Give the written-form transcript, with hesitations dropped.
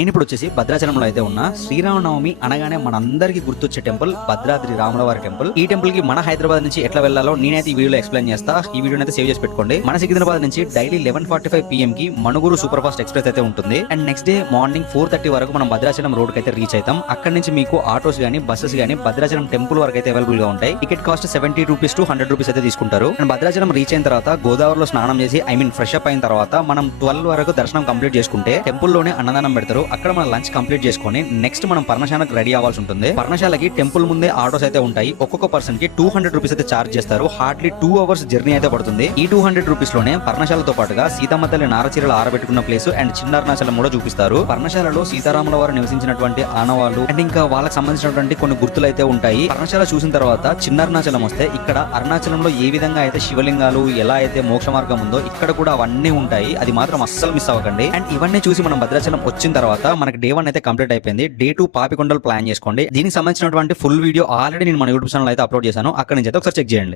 నేను ఇప్పుడు వచ్చేసి భద్రాచలంలో అయితే ఉన్న శ్రీరామనవమి అనగానే మనందరికీ గుర్తొచ్చే టెంపుల్ భద్రాద్రి రాములవారి టెంపుల్. ఈ టెంపుల్ కి మన హైదరాబాద్ నుంచి ఎట్లా వెళ్ళాలో నేనైతే ఈ వీడియోలో ఎక్స్ప్లెయిన్ చేస్తా. ఈ వీడియో అయితే సేవ్ చేసి పెట్టుకోండి. మన సికింద్రాబాద్ నుంచి డైలీ 11:45 PM కి మణుగూరు సూపర్ ఫాస్ట్ ఎక్స్ప్రెస్ అయితే ఉంటుంది. అండ్ నెక్స్ట్ డే మార్నింగ్ 4:30 వరకు మనం భద్రాచలం రోడ్ కి అయితే రీచ్ అవుతాం. అక్కడ నుంచి మీకు ఆటోస్ గానీ బస్సెస్ గానీ భద్రాచలం టెంపుల్ వరకు అయితే అవైలబుల్ గా ఉంటాయి. Ticket cost 70 rupees to 100 rupees అయితే తీసుకుంటారు. అండ్ భద్రాచలం రీచ్ అయిన తర్వాత గోదావరిలో స్నానం చేసి ఫ్రెష్ అప్ అయిన తర్వాత మనం 12 వరకు దర్శనం కంప్లీట్ చేసుకుంటే టెంపుల్ లోనే అన్నదానం పెడతారు. అక్కడ మన లంచ్ కంప్లీట్ చేసుకుని నెక్స్ట్ మనం పర్ణశాలకు రెడీ అవ్వాల్సి ఉంటుంది. పర్ణశాలకి టెంపుల్ ముందే ఆటోస్ అయితే ఉంటాయి. ఒక్కొక్క పర్సన్ కి 200 రూపీస్ అయితే చార్జ్ చేస్తారు. హార్డ్లీ 2 hours జర్నీ అయితే పడుతుంది. ఈ 200 రూపీస్ లోనే పర్ణశాలతో పాటుగా సీతమ్మ తల్లి నారచీరలు ఆరబెట్టుకున్న ప్లేస్ అండ్ చిన్న అరుణాచలం కూడా చూపిస్తారు. పర్ణశాలలో సీతారాముల వారు నివసించినటువంటి ఆనవాళ్లు అండ్ ఇంకా వాళ్ళకి సంబంధించినటువంటి కొన్ని గుర్తులు అయితే ఉంటాయి. పర్ణశాల చూసిన తర్వాత చిన్న అరుణాచలం వస్తే ఇక్కడ అరుణాచలంలో ఏ విధంగా అయితే శివలింగాలు ఎలా అయితే మోక్ష మార్గం ఉందో ఇక్కడ కూడా అవన్నీ ఉంటాయి. అది మాత్రం అస్సలు మిస్ అవ్వకండి. అండ్ ఇవన్నీ చూసి మనం భద్రాచలం వచ్చిన తర్వాత మనకి డే 1 అయితే కంప్లీట్ అయిపోయింది. డే 2 పాపికొండలు ప్లాన్ చేసుకోండి. దీనికి సంబంధించినటువంటి ఫుల్ వీడియో ఆల్రెడీ నేను మన యూట్యూబ్ ఛానల్ అయితే అప్లోడ్ చేశాను. అక్కడ నుంచి అయితే ఒకసారి చెక్ చేయండి.